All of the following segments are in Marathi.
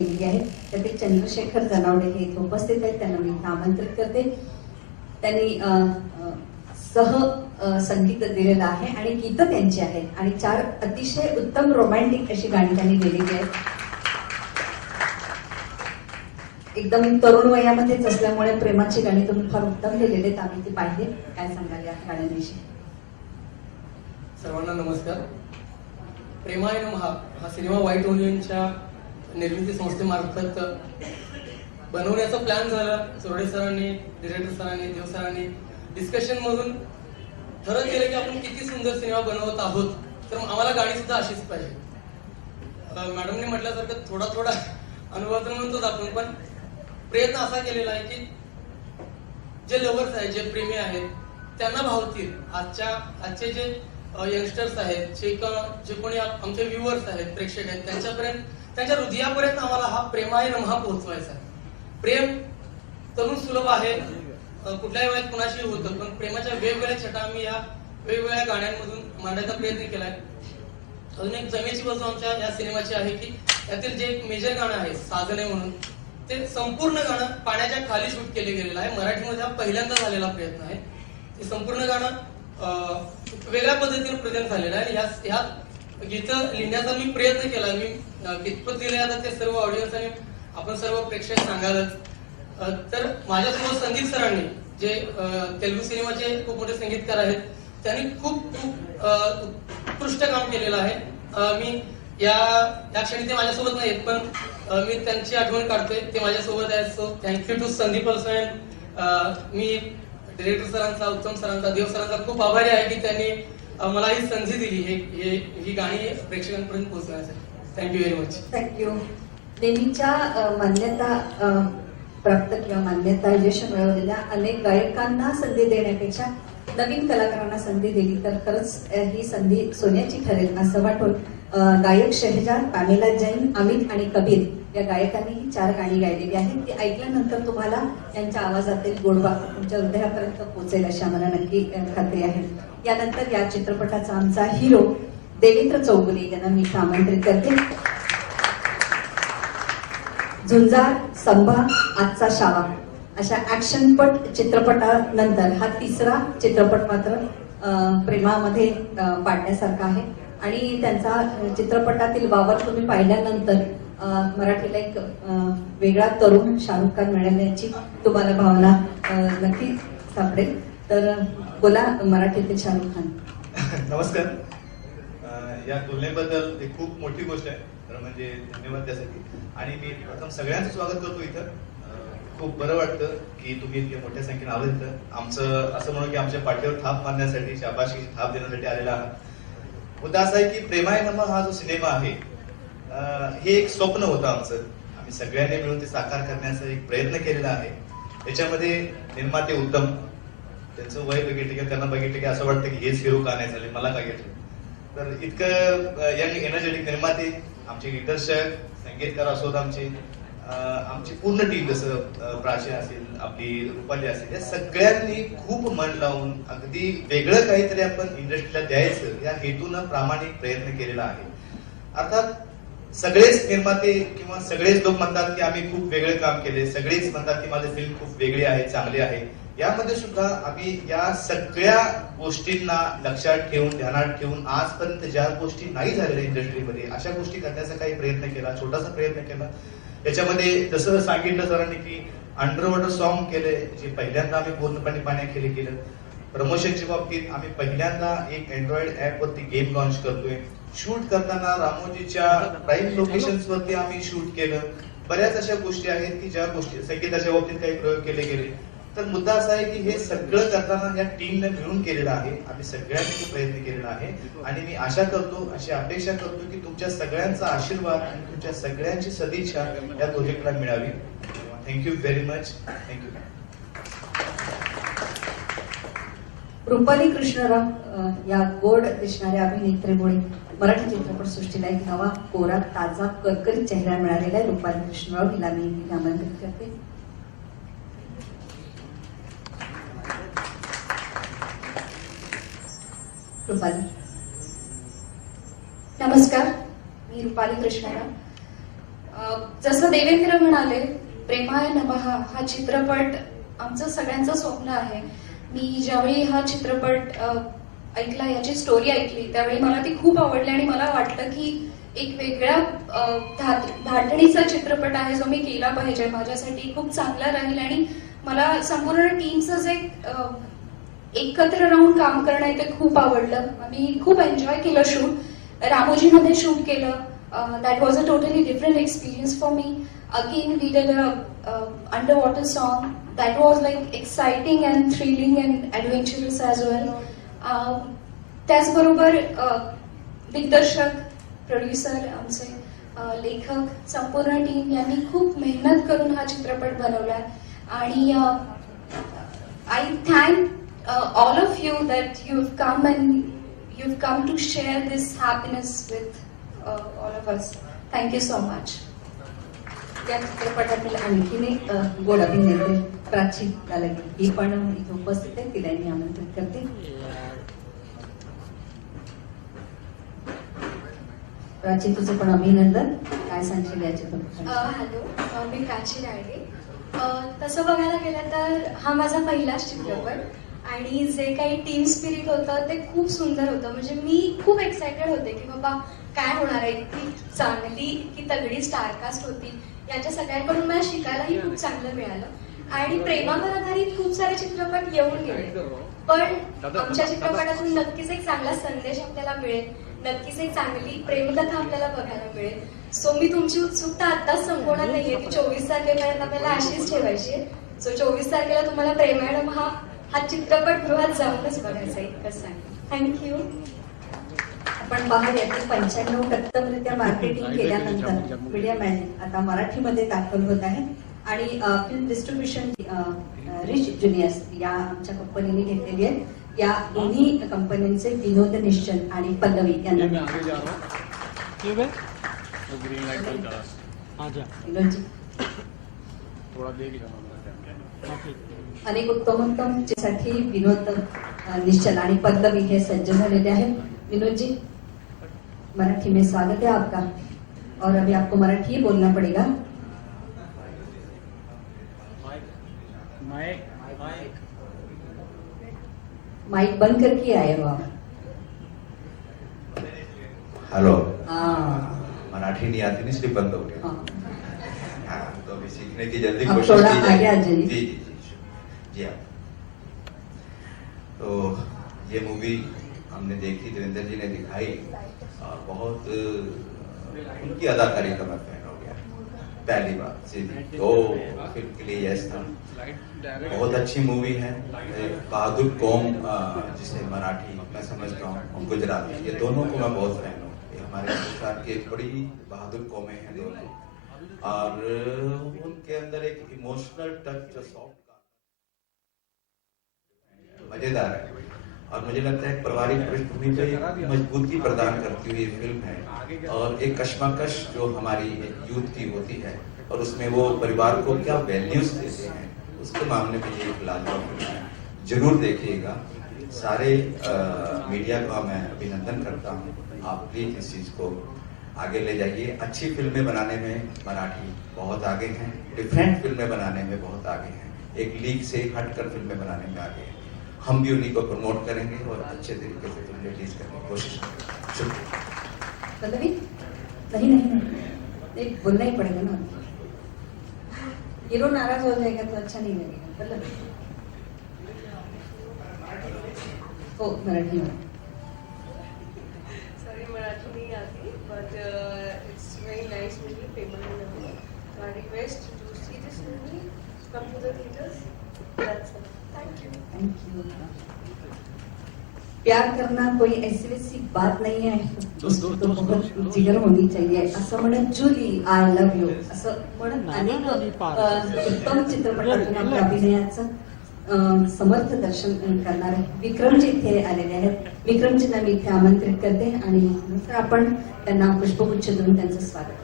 केली आहे. त्यातील चंद्रशेखर जनावडे हे इथे उपस्थित आहेत, त्यांना मी आमंत्रित करते. त्यांनी संगीत दिलेलं आहे आणि गीतं त्यांची आहेत आणि 4 अतिशय उत्तम रोमॅन्टिक अशी गाणी त्यांनी लिहिलेली आहेत. एकदम तरुण वयामध्येच असल्यामुळे प्रेमाची गाणी तुम्ही फार उत्तम लिहिलेले आहेत, आम्ही ती पाहिले. काय सांगाल या गाण्यांविषयी? सर्वांना नमस्कार. प्रेमाय नमः हा सिनेमा व्हाईट ओनियनच्या निर्मिती संस्थेमार्फत बनवण्याचा प्लॅन झाला. चोरडे सरांनी, डिरेक्टर सरांनी, देव सरांनी डिस्कशन मधून ठरत केलं की आपण किती सुंदर सिनेमा बनवत आहोत, तर आम्हाला गाणी सुद्धा अशीच पाहिजे. मॅडमने म्हटल्यासारखं थोडा थोडा अनुभव तर म्हणतोच आपण, पण प्रयत्न असा केलेला आहे की जे लव्हर्स आहेत, जे प्रेमी आहेत, त्यांना भावतील. आजचे जे यंगस्टर्स आहेत, जे कोणी आमचे व्ह्युअर्स आहेत, प्रेक्षक आहेत, त्यांच्या हृदयापर्यंत आम्हाला हा प्रेमाय नमः पोहोचवायचा आहे. प्रेम तरुण सुलभ आहे, कुठल्याही वेळेत कुणाशी होतं, पण प्रेमाच्या वेगवेगळ्या छटा आम्ही या वेगवेगळ्या गाण्यांमधून मांडायचा प्रयत्न केलाय. अजून एक जमेची बाजू आमच्या या सिनेमाची आहे की त्यातील जे एक मेजर गाणं आहे साजने म्हणून, ते संपूर्ण गाणं पाण्याच्या खाली शूट केले गेलेलं आहे. मराठीमध्ये हा पहिल्यांदा झालेला प्रयत्न आहे. ते संपूर्ण गाणं वेगळ्या पद्धतीने प्रेझेंट झालेलं आहे. ह्या गीतं लिहिण्याचा मी प्रयत्न केला. मी कितपत लिहिले आता ते सर्व ऑडियन्स आणि आपण सर्व प्रेक्षक सांगालच. तर माझ्यासमोर संगीत सरांनी, जे तेलुगू सिनेमाचे खूप मोठे संगीतकार आहेत, त्यांनी खूप उत्कृष्ट काम केलेलं आहे. मी या क्षणी ते माझ्यासोबत नाही आहेत, पण मी त्यांची आठवण काढतोय. ते माझ्यासोबत आहेत. So thank you to Sandeep also. मी डिरेक्टर सरांचा, उत्तम सरांचा, देव सरांचा खूप आभारी आहे की त्यांनी मला ही संधी दिली ही गाणी प्रेक्षकांपर्यंत पोहोचवण्यासाठी. Thank you very much. थँक्यू. नेहमीच्या मान्यता प्राप्त किंवा मान्यता यश मिळवलेल्या अनेक गायकांना संधी देण्यापेक्षा नवीन कलाकारांना संधी दिली तर खरंच ही संधी सोन्याची ठरेल असं वाटून गायक शहजाद, पामेला जैन, अमित आणि कबीर या गायकांनी ही 4 गाणी गायलेली आहेत. ती ऐकल्यानंतर तुम्हाला यांच्या आवाजातील गोडवा तुमच्या हृदयापर्यंत पोहोचेल अशी आम्हाला नक्की खात्री आहे. यानंतर या चित्रपटाचा आमचा हिरो देवेंद्र चौगुले यांना मी आमंत्रित करते. झुंजार, संभा, आजचा शावा अशा ऍक्शनपट चित्रपटानंतर हा 3रा चित्रपट मात्र प्रेमामध्ये पाडण्यासारखा आहे आणि त्यांचा चित्रपटातील वावर तुम्ही पाहिल्यानंतर मराठीला एक वेगळा तरुण शाहरुख खान मिळण्याची तुम्हाला भावना नक्की सापडेल. तर बोला मराठीतील शाहरुख खान. नमस्कार. या तुलनेबद्दल एक खूप मोठी गोष्ट आहे, तर म्हणजे धन्यवाद त्यासाठी. आणि मी प्रथम सगळ्यांचं स्वागत करतो इथं. खूप बरं वाटतं की तुम्ही इतक्या मोठ्या संख्येने आलो इथं. आमचं असं म्हणून की आमच्या पाठीवर थाप मारण्यासाठी, शाबासकीची थाप देण्यासाठी आलेला आहात. मुद्दा असा आहे की प्रेमाय नमः हा जो सिनेमा आहे, हे एक स्वप्न होतं आमचं. आम्ही सगळ्यांनी मिळून ते साकार करण्याचा एक प्रयत्न केलेला आहे. त्याच्यामध्ये निर्माते उत्तम, त्यांचं वय बघितलं की त्यांना बघितलं की असं वाटतं की हेच हिरो का नाही झाले, मला काय घेतलं. तर इतकं यंग एनर्जेटिक निर्माते, आमचे दिग्दर्शक, संगीतकार असोत, आमची पूर्ण टीम, जसं प्राची असेल, आपली रुपाली असेल, या सगळ्यांनी खूप मन लावून अगदी वेगळं काहीतरी आपण इंडस्ट्रीला द्यायचं या हेतून प्रामाणिक प्रयत्न केलेला आहे. अर्थात सगळेच निर्माते किंवा सगळेच लोक म्हणतात की आम्ही खूप वेगळे काम केले, सगळेच म्हणतात की माझे फिल्म खूप वेगळे आहे, चांगले आहे. यामध्ये सुद्धा आम्ही या सगळ्या गोष्टींना लक्षात ठेवून, ध्यानात ठेवून आजपर्यंत ज्या गोष्टी नाही झालेल्या इंडस्ट्रीमध्ये, अशा गोष्टी करण्याचा काही प्रयत्न केला, छोटासा प्रयत्न केला. त्याच्यामध्ये जसं सांगितलं सरांनी की अंडर वॉटर सॉन्ग केले, जे पहिल्यांदा आम्ही पूर्णपणे पाण्याखाली केलं. प्रमोशनच्या बाबतीत आम्ही पहिल्यांदा एक अँड्रॉइड ऍप वरती गेम लॉन्च करतोय. शूट करताना रामोजीच्या प्राईम लोकेशन्स वरती आम्ही शूट केलं. बऱ्याच अशा गोष्टी आहेत की ज्या गोष्टी संगीताच्या बाबतीत काही प्रयोग केले गेले. तर मुद्दा असा आहे की हे सगळं करताना या टीमने मिळून केलेलं आहे. आम्ही सगळ्यांनी प्रयत्न केलेला आहे आणि मी आशा करतो, अशी अपेक्षा करतो की तुमच्या सगळ्यांचा आशीर्वाद आणि तुमच्या सगळ्यांची सदिच्छा या प्रोजेक्टला मिळावी. Thank you very much. Thank you. Rupali Krishnarao या गोड दिसणाऱ्या अभिनेत्रीमुळे मराठी चित्रपटसृष्टीला एक नवा, कोरा, ताजा, करकरीत चेहरा मिळालेला आहे. रुपाली कृष्णराव हिला मी आमंत्रित करते. रुपाली. नमस्कार, मी रुपाली कृष्णराव. जसं देवेंद्र म्हणाले, प्रेमाय नमः हा चित्रपट आमचं सगळ्यांचं स्वप्न आहे. मी ज्यावेळी हा चित्रपट ऐकला, याची स्टोरी ऐकली, त्यावेळी मला ती खूप आवडली आणि मला वाटलं की एक वेगळ्या धाटणीचा चित्रपट आहे जो मी केला पाहिजे. माझ्यासाठी खूप चांगला राहील आणि मला संपूर्ण टीमचं जे एकत्र राहून काम करणं आहे ते खूप आवडलं. मी खूप एन्जॉय केलं शूट. रामोजीमध्ये शूट केलं. That was a totally different experience for me. Again we did a underwater song that was like exciting and thrilling and adventurous as well. त्याचबरोबर दिग्दर्शक, प्रोड्युसर, आमचे लेखक, संपूर्ण टीम यांनी खूप मेहनत करून हा चित्रपट बनवला आणि I thank all of you that you have come and you have come to share this happiness with all of us. Thank you so much. या चित्रपटातील आणखीन एक गोड अभिनेत्री प्राची कालगे ही पण इथे उपस्थित आहे. तिला मी आमंत्रित करते. प्राची, तुझं पण अभिनंदन. काय सांगशील या चित्रपटात? हॅलो, मी प्राची रायडे. तसं बघायला गेलं तर हा माझा पहिलाच चित्रपट आणि जे काही टीम स्पिरिट होतं ते खूप सुंदर होतं. म्हणजे मी खूप एक्सायटेड होते की बाबा काय होणार आहे. इतकी चांगली, इतकी तगडी स्टारकास्ट होती. यांच्या सगळ्यांकडून मला शिकायलाही खूप चांगलं मिळालं आणि प्रेमावर आधारित खूप सारे चित्रपट येऊन गेले, पण आमच्या चित्रपटातून नक्कीच एक चांगला संदेश आपल्याला मिळेल. नक्कीच एक चांगली प्रेमकथा आपल्याला बघायला मिळेल. सो मी तुमची उत्सुकता आत्ताच संपवणार नाहीये. ती 24 तारखेपर्यंत आपल्याला अशीच ठेवायची आहे. सो 24 तारखेला तुम्हाला प्रेमायण हा चित्रपट गृहात जाऊनच बघायचा आहे. इतकंच आहे. थँक्यू. आपण बाहेर याची 95% मार्केटिंग केल्यानंतर मीडिया मॅजिक आता मराठीमध्ये दाखल होत आहे आणि फिल्म डिस्ट्रीब्युशन रिच जुनियर्स या आमच्या कंपनीने घेतलेली आहे. या दोन्ही कंपन्यांचे विनोद निश्चल आणि पल्लवी यांना विनोदजी अनेक उत्तमोत्तम साठी विनोद निश्चल आणि पल्लवी हे सज्ज झालेले आहेत. विनोद जी, मराठी में स्वागत है आपका और अभी आपको मराठी ही बोलना पड़ेगा. माइक बंद करके आए हो आप. हेलो. मराठी नहीं आती, इसलिए बंद हो गया. तो अभी सीखने की जल्दी अब कोशिश थोड़ा की आगे आ जाए. जाइए. जी जी जी हाँ. तो ये मूवी हमने देखी, देवेंद्र जी ने दिखाई और बहुत उनकी अदाकारी का मैं फैन हो गया पहली बार से. तो फिल्म के लिए यस था. बहुत अच्छी मूवी है. बहादुर कौम जिसे मराठी मैं समझता हूँ, गुजराती, ये दोनों को मैं बहुत फैन हूँ. हमारे हिंदुस्तान की एक बड़ी बहादुर कौमें हैं दोनों और उनके अंदर एक इमोशनल टच जो सॉफ्ट मजेदार है और मुझे लगता है पारिवारिक पृष्ठभूमि पे मजबूती प्रदान करती हुई फिल्म है और एक कश्मकश जो हमारी यूथ की होती है और उसमें वो परिवार को क्या वैल्यूज देते हैं उसके मामले में ये एक लाजवाब फिल्म है. जरूर देखिएगा. सारे मीडिया का मैं अभिनंदन करता हूँ. आप प्लीज इस चीज को आगे ले जाइए. अच्छी फिल्में बनाने में मराठी बहुत आगे हैं. डिफरेंट फिल्में बनाने में बहुत आगे हैं. एक लीग से हटकर फिल्में बनाने में आगे हैं. हम भी उन्हीं को प्रमोट करेंगे और अच्छे तरीके से फिल्म रिलीज करने की कोशिश करेंगे. शुक्रिया. पल्लवी, नहीं नहीं नहीं, बोलना ही पड़ेगा ना. हीरो नाराज हो जाएगा तो अच्छा नहीं लगेगा. पल्लवी, हो मराठी में. Sorry, Marathi नहीं आती, but it's very nice movie, Premanand. I request to see this movie. Come to the theaters. That's all. Thank you. Thank you. प्यार करना कोई ऐसी वैसी बात नहीं है, उसको तो बहुत जिगर होनी चाहिए. असं म्हणत जुली आय लव्ह यू असं म्हणत अनेक उत्तम चित्रपटातून आपल्या अभिनयाचं समर्थ दर्शन करणारे विक्रमजी इथे आलेले आहेत. विक्रमजींना मी इथे आमंत्रित करते आणि नंतर आपण त्यांना पुष्पगुच्छ देऊन त्यांचं स्वागत करतो.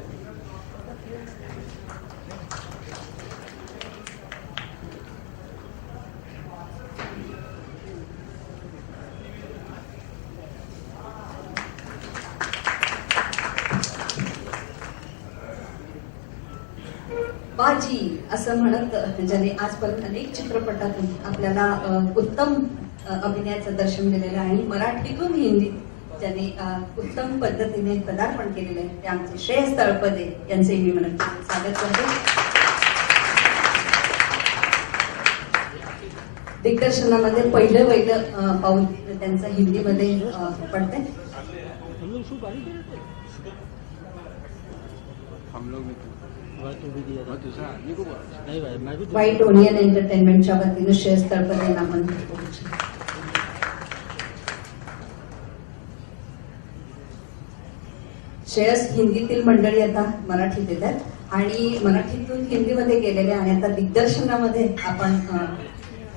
बाजी असं म्हणत ज्याने आजपर्यंत अनेक चित्रपटातून आपल्याला उत्तम अभिनयाचं दर्शन दिलेलं आहे आणि मराठीतून हिंदीत ज्यांनी उत्तम पद्धतीने पदार्पण केलेलं आहे ते आमचे श्रेयस तळपदे यांचे मी म्हणत स्वागत करते. दिग्दर्शनामध्ये पहिलं पाऊल त्यांचं हिंदीमध्ये पडतंय. व्हाईट ओनियन एंटरटेनमेंटच्या वतीनं श्रेयस तळपदे यांना आमंत्रित करू इच्छितो. श्रेयस हिंदीतील मंडळी आता मराठीत येतात आणि मराठीतून हिंदीमध्ये गेलेले आणि आता दिग्दर्शनामध्ये आपण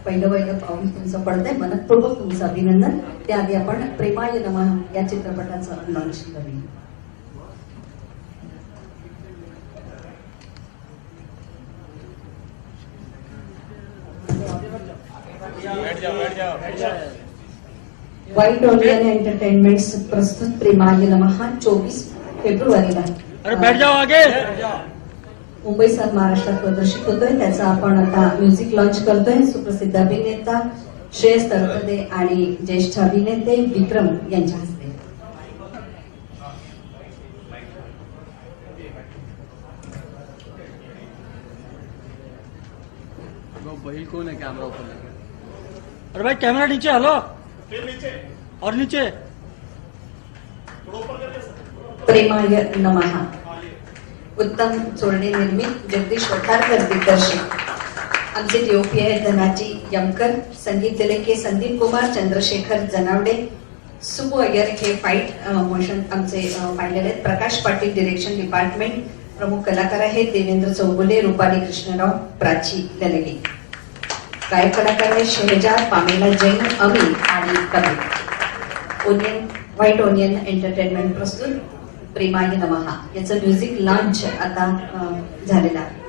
पहिलं पाऊल तुमचं पडतंय. मनपूर्वक तुमचं अभिनंदन. त्याआधी आपण प्रेमाय नमः या चित्रपटाचं लॉन्च करूया. व्हाईट ओनियन एंटरटेनमेंट प्रस्तुत प्रेमाय नमः 24 फेब्रुवारीला मुंबईसह महाराष्ट्रात प्रदर्शित होतोय. त्याचा आपण आता म्युझिक लॉन्च करतोय. सुप्रसिद्ध अभिनेता श्रेयस तळपदे आणि ज्येष्ठ अभिनेते विक्रम यांच्या हस्ते. बहिल कौन है कैमरा ऊपर लेके? अरे भाई कैमरा नीचे हलो, फिर नीचे और नीचे. प्रेमाय नमः उत्तम चोरणे निर्मित, जगदीश वठारकर दिग्दर्शित. आमचे डीओपी आहेत धनाजी यमकर. संगीत दिले के संदीप कुमार, चंद्रशेखर जनावडे. सुबू अय्यर हे फाईट मोशन आमचे फायनल आहेत. Prakash Patil direction department. प्रमुख कलाकार आहेत देवेंद्र चौगुले, रुपाली कृष्णराव, प्राची ललगे. गायक कलाकार आहेत शहजाद, पामेला जैन, अमी आणि कबीर. व्हाईट ओनियन एंटरटेनमेंट प्रस्तुत प्रेमाय नमः याचं म्युझिक लॉन्च आता झालेलं आहे.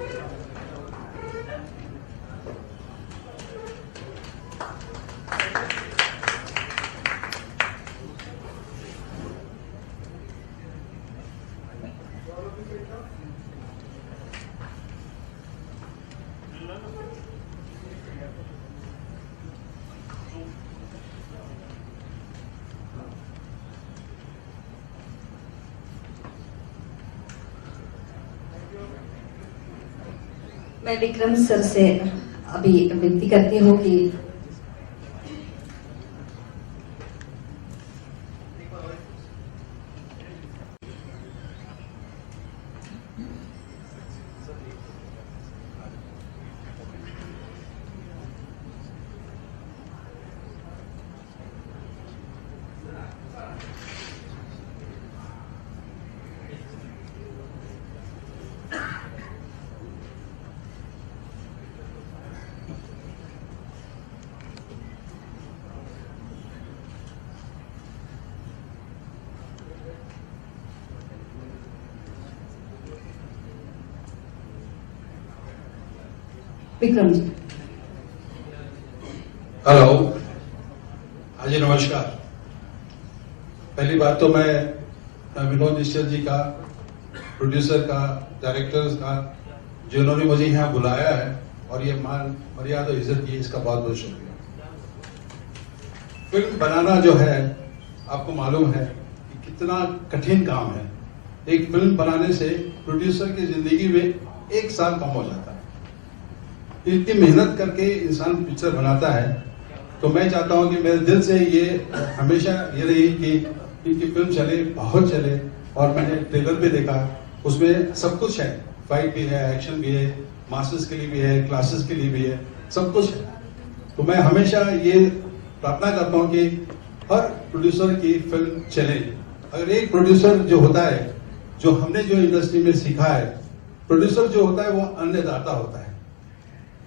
मैं विक्रम सर से अभी विनती करती हूँ कि विक्रम जी. हेलो, हाँ जी नमस्कार. पहली बात तो मैं विनोद निश्चल जी का, प्रोड्यूसर का, डायरेक्टर्स का, जिन्होंने मुझे यहाँ बुलाया है और ये मान मर्यादा और इज्जत की, इसका बहुत बहुत शुक्रिया. फिल्म बनाना जो है आपको मालूम है कि कितना कठिन काम है. एक फिल्म बनाने से प्रोड्यूसर की जिंदगी में 1 साल कम हो जाता है. इतनी मेहनत करके इंसान पिक्चर बनाता है. तो मैं चाहता हूं कि मेरे दिल से ये हमेशा ये रही कि इनकी फिल्म चले, बहुत चले. और मैंने ट्रेलर पे देखा, उसमें सब कुछ है. फाइट भी है, एक्शन भी है, मास्टर्स के लिए भी है, क्लासेस के लिए भी है, सब कुछ है. तो मैं हमेशा ये प्रार्थना करता हूं कि हर प्रोड्यूसर की फिल्म चले. अगर एक प्रोड्यूसर जो होता है, जो हमने जो इंडस्ट्री में सीखा है, प्रोड्यूसर जो होता है वो अन्नदाता होता है.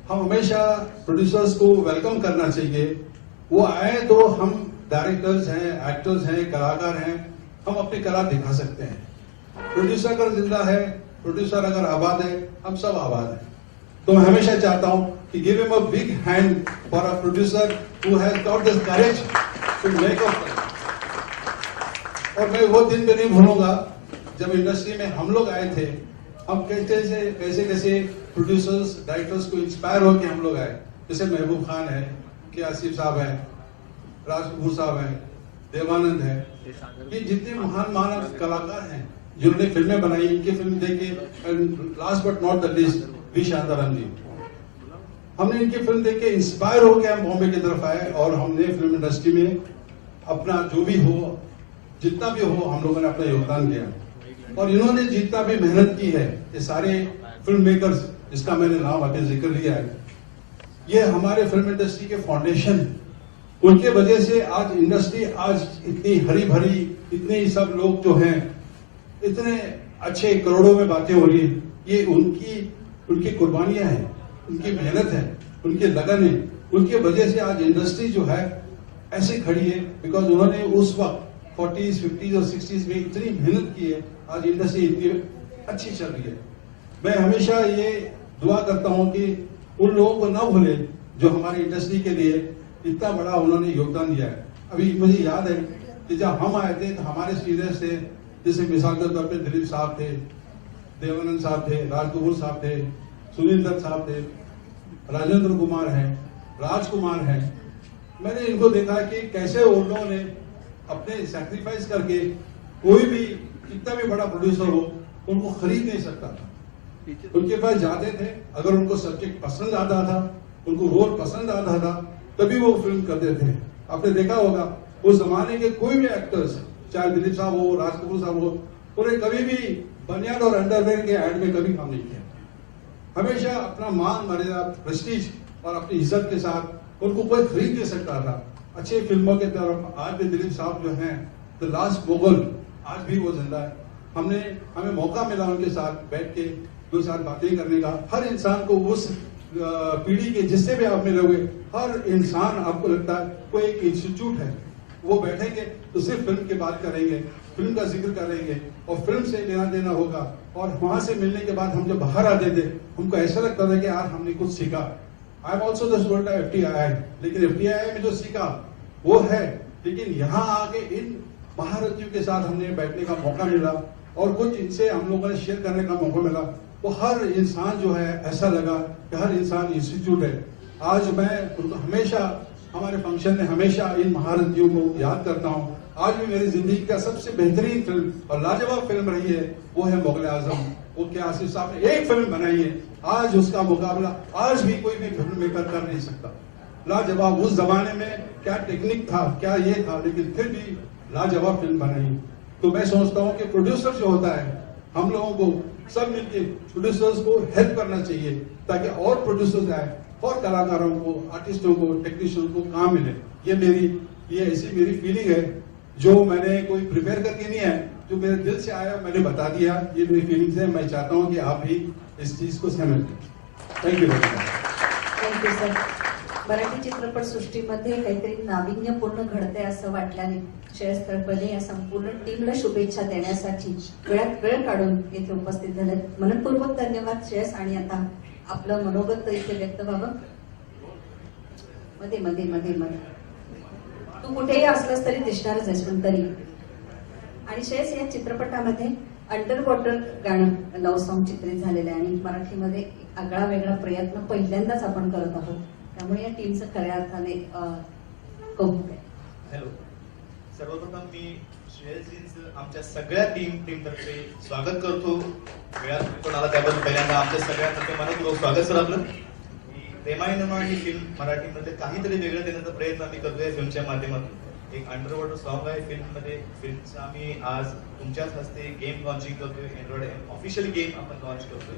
हम हमेशा प्रोड्यूसर्स को वेलकम करना चाहिए. वो आए तो हम डायरेक्टर्स हैं, एक्टर्स हैं, कलाकार हैं, हम अपनी कला दिखा सकते हैं. प्रोड्यूसर अगर जिंदा है, प्रोड्यूसर अगर आबाद है, हम सब आबाद हैं. तो मैं हमेशा चाहता हूं कि give him a big hand for a producer who has got this courage to make a film. और मैं वो दिन भी नहीं भूलूंगा जब इंडस्ट्री में हम लोग आए थे हम कैसे कैसे प्रोड्यूसर्स डायरेक्टर्स को इंस्पायर होकर हम लोग आए। जैसे महबूब खान है, के आसिफ साहब है, राज कपूर साहब है, देवानंद है, ये जितने महान महान कलाकार हैं जिन्होंने फिल्में बनाई, इनकी फिल्म देख के, last but not the least V Shantaram ji, हमने इनकी फिल्म देख के इंस्पायर होकर हम बॉम्बे की तरफ आए और हमने फिल्म इंडस्ट्री में अपना जो भी हो, जितना भी हो, हम लोगों ने अपना योगदान किया। और इन्होंने जितना भी मेहनत की है, ये सारे फिल्म मेकर्स जिसका मैंने नाम अभी जिक्र लिया है, ये हमारे फिल्म इंडस्ट्री के फाउंडेशन, उनके वजह से आज इंडस्ट्री आज इतनी हरी भरी, इतने ही सब लोग जो हैं, इतने अच्छे करोड़ों में बातें हो रही है, ये उनकी कुर्बानियां हैं, उनकी मेहनत है, उनकी लगन है, उनकी वजह से आज इंडस्ट्री जो है ऐसे खड़ी है। बिकॉज उन्होंने उस वक्त 40s, 50s और 60s में इतनी मेहनत की है, आज इंडस्ट्री इतनी अच्छी चल रही है। मैं हमेशा ये दुआ करता हूं कि उन लोगों को ना भूले जो हमारी इंडस्ट्री के लिए इतना बड़ा उन्होंने योगदान दिया है। अभी मुझे याद है कि जब हम आए थे तो हमारे सीनियर्स थे, जैसे मिसाल के तौर पे दिलीप साहब थे, देवानंद साहब थे, राज कपूर साहब थे, सुनील दत्त साहब थे, राजेंद्र कुमार हैं, राजकुमार हैं। मैंने इनको देखा कि कैसे उन लोगों ने अपने सैक्रिफाइस करके, कोई भी कितना भी बड़ा प्रोड्यूसर हो उनको खरीद नहीं सकता था, उनके पास जाते थे, अगर उनको सब्जेक्ट पसंद आता था, उनको रोल पसंद आता था, तभी वो फिल्म करते थे। आपने देखा होगा उस जमाने के कोई भी एक्टर्स, चाहे दिलीप साहब हो, राज कपूर साहब हो, उन्हें कभी भी बनियान और अंडरवेयर के एड में कभी काम नहीं किया। हमेशा अपना मान मर्यादा, प्रेस्टीज और अपनी इज्जत के साथ उनको कोई खरीद नहीं सकता था। अच्छी फिल्मों के तरफ आज भी दिलीप साहब जो हैं, द लास्ट मुगल, आज भी वो जिंदा है। हमें मौका मिला उनके साथ बैठ के 2 साल बातें करने का। हर इंसान को उस पीढ़ी के जिससे भी आप मिलोगे, हर इंसान आपको लगता है कोई एक इंस्टीट्यूट है, वो बैठेंगे तो सिर्फ फिल्म की बात करेंगे, फिल्म का जिक्र करेंगे और फिल्म से लेना देना होगा। और वहां से मिलने के बाद हम जब बाहर आते थे, हमको ऐसा लगता था कि यार हमने कुछ सीखा। I am also the student of FTII, लेकिन FTII में जो सीखा वो है, लेकिन यहाँ आके इन महारथियों के साथ हमने बैठने का मौका मिला और कुछ इनसे हम लोगों ने शेयर करने का मौका मिला। वो हर इंसान जो है, ऐसा लगा कि हर इंसान इंस्टीट्यूट है। आज मैं उनको हमेशा हमारे फंक्शन में हमेशा इन महारथियों को याद करता हूँ। आज भी मेरी जिंदगी का सबसे बेहतरीन फिल्म और लाजवाब फिल्म रही है, वो है मुगल आजम। वो क्या आसिफ साहब ने एक फिल्म बनाई है, आज उसका मुकाबला आज भी कोई भी फिल्म मेकर कर नहीं सकता। लाजवाब, उस जमाने में क्या टेक्निक था, क्या ये था, लेकिन फिर भी लाजवाब फिल्म बनाई। तो मैं सोचता हूँ कि प्रोड्यूसर जो होता है, हम लोगों को सब मिलके प्रोड्यूसर्स को हेल्प करना चाहिए ताकि और प्रोड्यूसर्स आए और कलाकारों को, आर्टिस्टों को, टेक्नीशियन को काम मिले। ये ऐसी मेरी फीलिंग है जो मैंने कोई प्रिपेयर करके नहीं है, जो मेरे दिल से आया मैंने बता दिया। ये मेरी फीलिंग्स है, मैं चाहता हूँ कि आप भी इस चीज को समझ लें। Thank you very much. Thank you sir. Marathi चित्रपट सृष्टीमध्ये काहीतरी नाविन्यपूर्ण घडते असं वाटल्याने श्रेयस तळपदे या संपूर्ण टीमला शुभेच्छा देण्यासाठी वेळात वेळ काढून येथे उपस्थित झाले. मनपूर्वक धन्यवाद श्रेयस. आणि आता आपलं मनोगत इथे व्यक्त व्हावं. मध्ये मध्ये मध्ये मध्ये तू कुठेही असलास तरी दिसणारच आहेस पण तरी. आणि श्रेयस, या चित्रपटामध्ये अंडर वॉटर गाणं लव्ह सॉन्ग चित्रित झालेलं आहे आणि मराठीमध्ये एक आगळा वेगळा प्रयत्न पहिल्यांदाच आपण करत आहोत, त्यामुळे या टीमचं खऱ्या अर्थाने कौतुक आहे. हॅलो, सर्वप्रथम मी श्रेयसजींचं आमच्या सगळ्या टीमतर्फे स्वागत करतो. वेळात कोणाला त्याबद्दल पहिल्यांदा आमच्या सगळ्यांतर्फे मनपूर्वक स्वागत सर आपलं. प्रेमायनमा ही फिल्म मराठीमध्ये काहीतरी वेगळं देण्याचा प्रयत्न आम्ही करतोय फिल्मच्या माध्यमातून. एक अंडर वॉटर सॉन्ग आहे फिल्ममध्ये. फिल्मचं आम्ही आज तुमच्याच हस्ते गेम लॉन्चिंग करतोय. एंड्रॉइड ऑफिशियल गेम आपण लॉन्च करतोय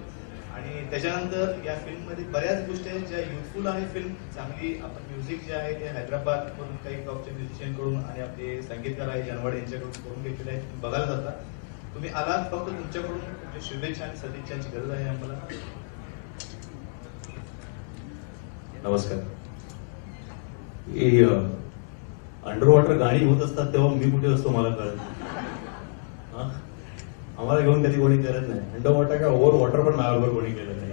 आणि त्याच्यानंतर या फिल्ममध्ये बऱ्याच गोष्टी आहेत ज्या युथफुल आहे. फिल्म चांगली, आपण म्युझिक जे आहे ते हैदराबादमधून काही टॉपच्या म्युझिशियन कडून आणि आपले संगीतकार आहे जनवाड यांच्याकडून करून घेतलेले आहे. तुम्ही बघायला जाता, तुम्ही आलात, फक्त तुमच्याकडून तुमच्या शुभेच्छा आणि सदिच्छांची गरज आहे आम्हाला. नमस्कार. ही अंडर वॉटर गाणी होत असतात तेव्हा मी कुठे असतो मला कळत नाही. आम्हाला घेऊन कधी कोणी करत नाही. अंडर वॉटर का ओव्हर वॉटर पण माझ्याबरोबर कोणी केलं नाही.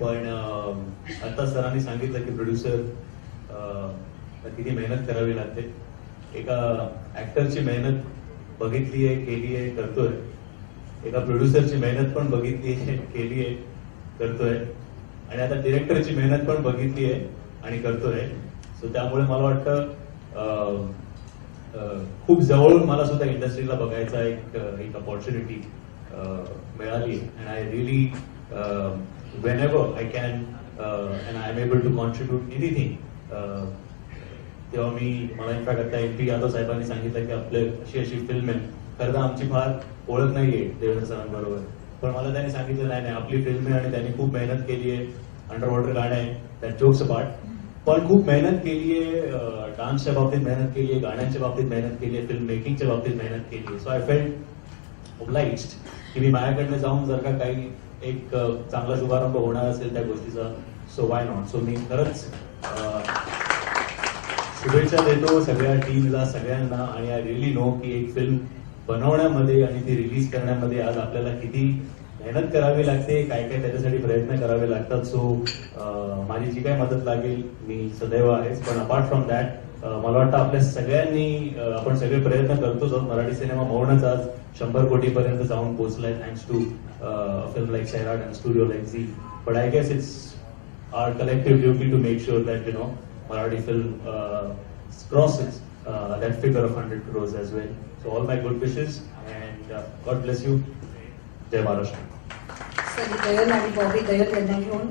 पण आता सरांनी सांगितलं की प्रोड्युसर किती मेहनत करावी लागते. एका ऍक्टरची मेहनत बघितली आहे, केली आहे, करतोय. एका प्रोड्युसरची मेहनत पण बघितली आहे, केली आहे, करतोय, आणि आता डिरेक्टरची मेहनत पण बघितली आहे आणि करतोय. सो त्यामुळे मला वाटतं खूप जवळून मला सुद्धा इंडस्ट्रीला बघायचा एक अपॉर्च्युनिटी मिळाली. And I really whenever I can and I am able to contribute anything, तेव्हा मला इनफॅक्ट आता MP यादव साहेबांनी सांगितलं की आपले अशी फिल्म आहे. खरं तर आमची फार ओळख नाहीये देवेंद्र सरांबरोबर, पण मला त्यांनी सांगितलं नाही आपली फिल्म आहे आणि त्यांनी खूप मेहनत केली आहे. अंडर वॉटर गाणं आहे, दॅट जोक्स अपार्ट, पण खूप मेहनत केली आहे, डान्सच्या बाबतीत मेहनत केली आहे, गाण्यांच्या बाबतीत मेहनत केली आहे, फिल्म मेकिंगच्या बाबतीत मेहनत केली आहे. सो आय फेल्ट ओब्लाइज्ड की मी माझ्याकडनं जाऊन जर का काही एक चांगला शुभारंभ होणार असेल त्या गोष्टीचा, सो वाय नॉट. सो मी खरंच शुभेच्छा देतो सगळ्या टीमला, सगळ्यांना. आणि आय रिअली नो की एक फिल्म बनवण्यामध्ये आणि ती रिलीज करण्यामध्ये आज आपल्याला किती मेहनत करावी लागते, काय काय त्याच्यासाठी प्रयत्न करावे लागतात. सो माझी जी काही मदत लागेल मी सदैव आहेच. पण अपार्ट फ्रॉम दॅट मला वाटतं आपल्या सगळ्यांनी आपण सगळे प्रयत्न करतोच आहोत. मराठी सिनेमा मौनच आज 100 कोटीपर्यंत जाऊन पोहोचलाय, thanks to film like Sairat and studio like Zee. But I guess it's our collective duty to make sure that Marathi film crosses that figure of 100 crores as well. So all my good wishes and God bless you. Jai Maharashtra. सनी दयल आणि बॉबी दयल यांना घेऊन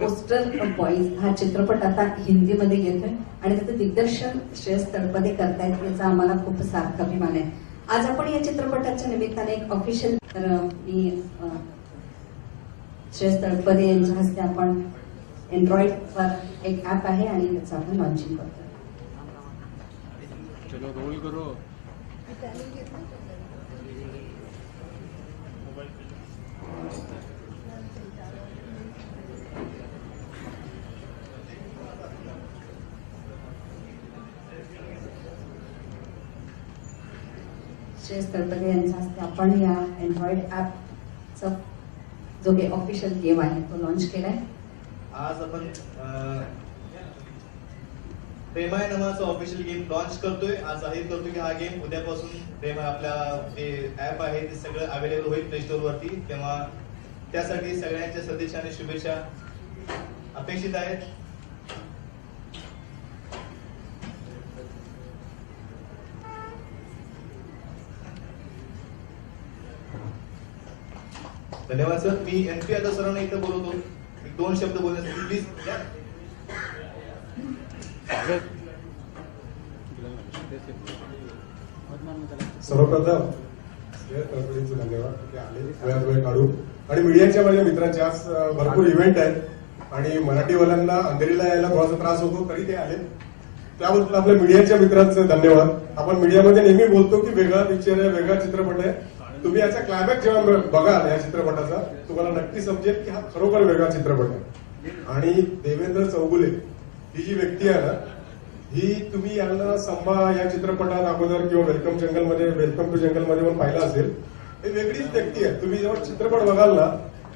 पोस्टर बॉईज हा चित्रपट आता हिंदीमध्ये येतोय आणि त्याचं दिग्दर्शन श्रेयस तळपदे करतायत, याचा आम्हाला खूप सार्थ अभिमान आहे. आज आपण या चित्रपटाच्या निमित्ताने एक ऑफिशियल मी श्रेयस तळपदे यांच्या हस्ते आपण एंड्रॉइडवर एक ऍप आहे आणि त्याचं आपण लॉन्चिंग करतो. चलो रोल करो. श्रेयस तळपदे यांच्या हस्ते आपण या एंड्रॉइड ऍपचा जो काही ऑफिशियल गेम आहे तो लॉन्च केलाय. आज आपण प्रेमाय नावाचा ऑफिशियल गेम लॉन्च करतोय. आज जाहीर करतोय की हा गेम उद्यापासून प्रेमाय आपल्या जे ऍप आहे ते सगळं अवेलेबल होईल प्ले स्टोर वरती. तेव्हा त्यासाठी सगळ्यांच्या सदिच्छा आणि शुभेच्छा अपेक्षित आहेत. धन्यवाद सर. मी MP यादव सरांना इथं बोलवतो 2 शब्द बोलण्यासाठी प्लीज. सर्वप्रथम तळपदेंचे धन्यवाद की आले वेळात वेळ काढून. आणि मीडियाच्या माझ्या मित्रांचे आज भरपूर इव्हेंट आहेत आणि मराठीवाल्यांना अंधेरीला यायला थोडासा त्रास होतो तरी ते आले, त्याबद्दल आपल्या मीडियाच्या मित्रांचे धन्यवाद. आपण मीडियामध्ये नेहमी बोलतो की वेगळा पिक्चर आहे, वेगळा चित्रपट आहे. तुम्ही याचा क्लायमॅक्स जेव्हा बघाल या चित्रपटाचा तुम्हाला नक्की समजेल की हा खरोखर वेगळा चित्रपट आहे. आणि देवेंद्र चौगुले ही जी व्यक्ती आहे ना, ही तुम्ही यांना संभा या चित्रपटात अगोदर किंवा वेलकम टू जंगल मध्ये पण पाहिलं असेल. ही वेगळीच व्यक्ती आहे. तुम्ही जेव्हा चित्रपट बघाल ना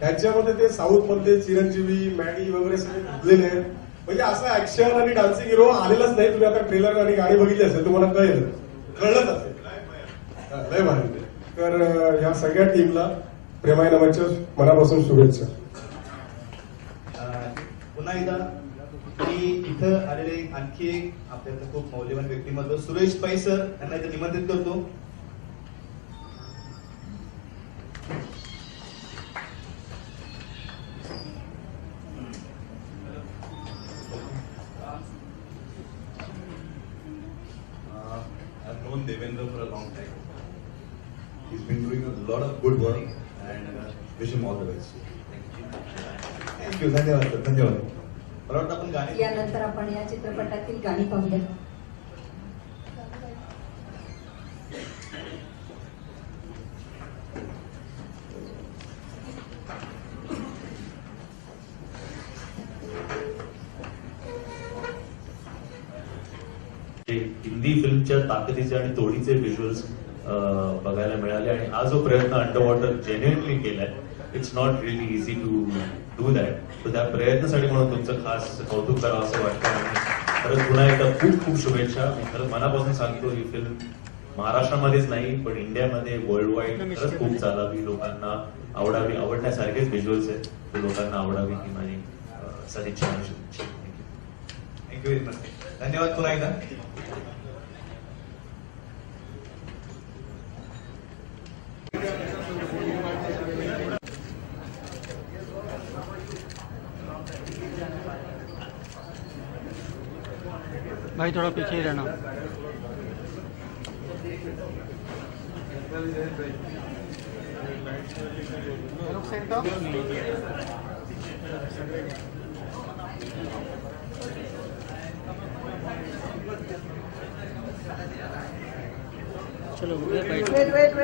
त्याच्यामध्ये ते साऊथ मधले चिरंजीवी मॅडी वगैरे सगळे घुसलेले आहेत. म्हणजे असा ऍक्शन आणि डान्सिंग हिरो आलेलाच नाही. तुम्ही आता ट्रेलर आणि गाणी बघितली असेल तुम्हाला कळलंच असेल. लय भारी. तर या सगळ्या टीमला प्रेमाय नावाच्या मनापासून शुभेच्छा. पुन्हा एकदा मी इथं आलेले आणखी एक आपल्याला खूप मौल्यवान व्यक्तिमत्व सुरेश पै सर यांना इथं निमंत्रित करतो. I've known Devendra for a long time. He's been doing a lot of good work and wish him all the best. Thank you. धन्यवाद सर. धन्यवाद. मला वाटतं आपण गाणी यानंतर आपण या चित्रपटातील गाणी पाहूया. हिंदी फिल्मच्या ताकदीचे आणि तोडीचे विज्युअल्स बघायला मिळाले. आणि हा जो प्रयत्न अंडर वॉटर जेन्युइनली केलाय, it's not really easy to do that. तर त्या प्रयत्नासाठी म्हणून तुमचं खास कौतुक करावं असं वाटतं. आणि खरंच पुन्हा एकदा खूप खूप शुभेच्छा. मी खरंच मनापासून सांगतो ही फिल्म महाराष्ट्रामध्येच नाही पण इंडियामध्ये वर्ल्ड वाईड खरंच खूप चालावी, लोकांना आवडावी, आवडण्यासारखेच व्हिज्युअल्स आहेत, ते लोकांना आवडावी ही माझी सदिच्छा आहे. Thank you very much. धन्यवाद पुन्हा एकदा. भाई थोड़ा पीछे ही रहना. चलो बैठ.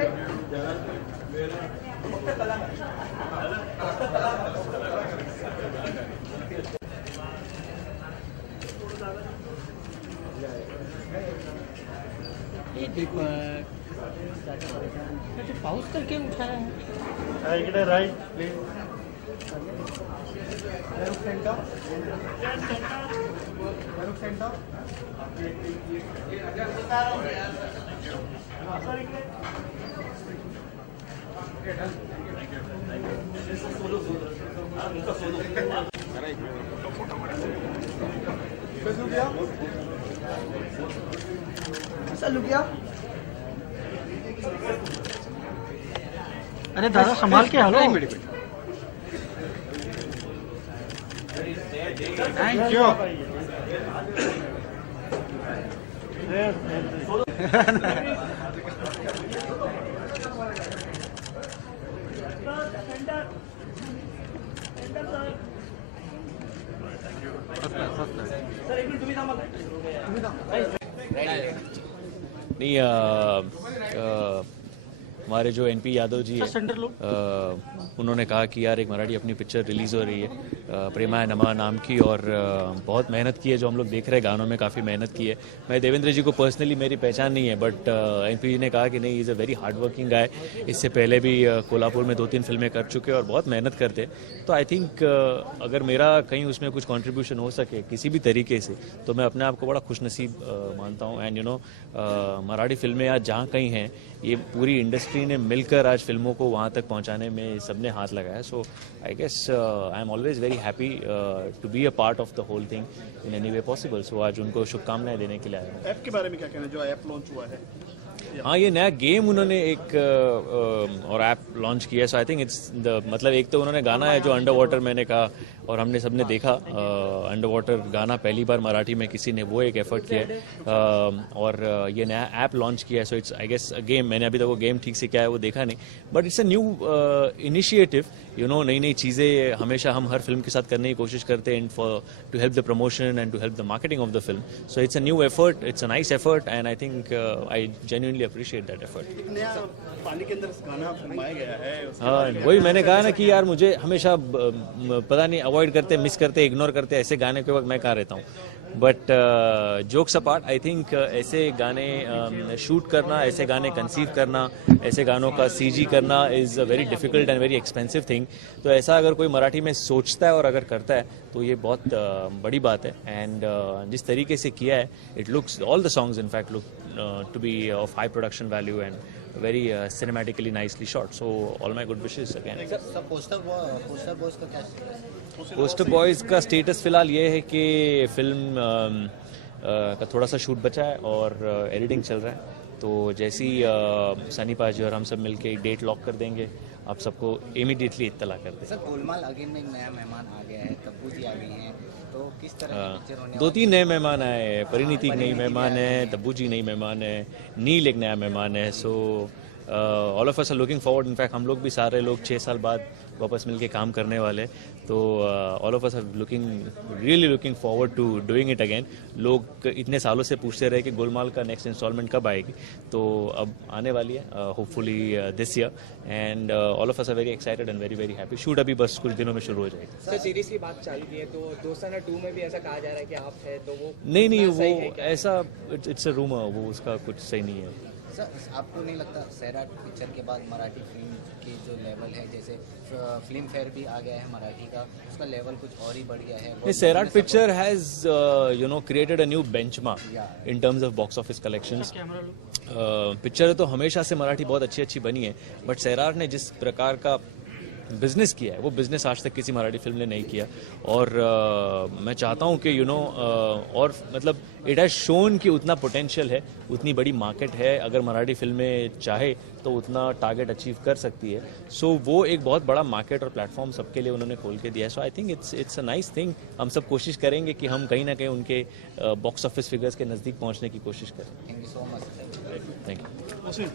ये दीपक पाऊस करके उठाया है. इकडे राईट प्लीज. अरे दादा संभाल के हलो. Thank you. नहीं हमारे जो एनपी यादव जी हैं उन्होंने कहा कि यार एक मराठी अपनी पिक्चर रिलीज़ हो रही है प्रेमाय नमः नाम की, और बहुत मेहनत की है जो हम लोग देख रहे हैं, गानों में काफ़ी मेहनत की है. मैं देवेंद्र जी को पर्सनली मेरी पहचान नहीं है, बट एनपी जी ने कहा कि नहीं, is a very hard working गाय. इससे पहले भी कोल्हापुर में 2-3 फिल्में कर चुके हैं और बहुत मेहनत करते हैं. तो आई थिंक अगर मेरा कहीं उसमें कुछ कॉन्ट्रीब्यूशन हो सके किसी भी तरीके से, तो मैं अपने आप को बड़ा खुशनसीब मानता हूँ. एंड मराठी फिल्में आज जहाँ कहीं हैं, ये पूरी इंडस्ट्री ने मिलकर आज फिल्मों को वहाँ तक पहुँचाने में सबने हाथ लगाया. So I guess I am always very happy to be a part of the whole thing in any way possible. So आज उनको शुभकामनाएं देने के लिए आया हूँ. ऐप के बारे में क्या कहना, जो ऐप लॉन्च हुआ है? हाँ, ये नया गेम उन्होंने एक और ऐप लॉन्च किया. So I think it's the मतलब एक तो उन्होंने गाना है जो अंडर वाटर मैंने कहा और हमने सबने देखा अंडर वाटर गाना पहली बार मराठी में किसी ने वो एक एफर्ट किया है. और ये नया ऐप लॉन्च किया है. So it's I guess a game. मैंने अभी तक वो गेम ठीक से क्या है वो देखा नहीं, but it's a new initiative. नई नई चीज़ें हमेशा हम हर फिल्म के साथ करने की कोशिश करते हैं for to help the promotion and to help the marketing of the film. So it's a new effort, it's a nice effort, and I think I genuinely appreciate that effort. नया पानी के अंदर गाना फिल्माया गया है. हाँ, वही मैंने कहा ना कि यार मुझे हमेशा पता नहीं अवॉइड करते, मिस करते, इग्नोर करते ऐसे गाने के वक्त मैं कहाँ रहता हूँ. But jokes apart, I think ऐसे गाने शूट करना, ऐसे गाने कंसीव करना, ऐसे गानों का सीजी करना is a very difficult end very expensive thing. तो ऐसा अगर कोई मराठी में सोचता है और अगर करता है तो ये बहुत बड़ी बात है. एंड जिस तरीके से किया है, it looks, all the songs in fact look to be of high production value and very cinematically nicely shot. So all my good wishes again. Poster boys का स्टेटस फिलहाल ये है कि फिल्म का थोड़ा सा शूट बचा है और एडिटिंग चल रहा है. तो जैसी सनी पाजी और हम सब मिलके एक डेट लॉक कर देंगे, आप सबको इमीडिएटली इत्तला कर देंगे. सर, गोलमाल अगेन में एक नया मेहमान आ गया है, तब्बू जी आ गई हैं, तो किस तरह की पिक्चर होने 2-3 नए मेहमान आए हैं. परिणीति एक नई मेहमान है, तब्बू जी नई मेहमान है, नील एक नया मेहमान है. So all of us are looking forward. In fact हम लोग भी सारे लोग 6 साल बाद वापस मिलके काम करने वाले. तो all of us are really looking forward to doing it again. लोग इतने सालों से पूछते रहे कि गोलमाल का नेक्स्ट इंस्टॉलमेंट कब आएगी, तो अब आने वाली है hopefully this year. End all of us R very excited end very very happy. Shoot अभी बस कुछ दिनों में शुरू हो जाएगी. सर, सीरीज की बात चल रही है, तो दोस्ताना 2 में भी ऐसा कहा जा रहा है कि आप है, तो वो नहीं वो ऐसा इट्स अ रूमर, वो उसका कुछ सही नहीं है. सर आपको नहीं लगता सैराट पिक्चर के बाद मराठी फिल्म की जो लेवल है, जैसे फिल्म फेयर भी आ गया है मराठी का, उसका लेवल कुछ और ही बढ़ गया है? Sairat picture has created a new benchmark in terms of box office collections. Picture तो हमेशा से मराठी बहुत अच्छी अच्छी बनी है, बट सैराट ने जिस प्रकार का बिजनेस किया है वो बिजनेस आज तक किसी मराठी फिल्म ने नहीं किया. और मैं चाहता हूँ कि और मतलब इट हैज शोन कि उतना पोटेंशियल है, उतनी बड़ी मार्केट है. अगर मराठी फिल्में चाहे तो उतना टारगेट अचीव कर सकती है. सो वो एक बहुत बड़ा मार्केट और प्लेटफॉर्म सबके लिए उन्होंने खोल के दिया है. So I think it's a nice thing. हम सब कोशिश करेंगे कि हम कहीं ना कहीं उनके बॉक्स ऑफिस फिगर्स के नज़दीक पहुँचने की कोशिश करें. Thank you so much. Thank you.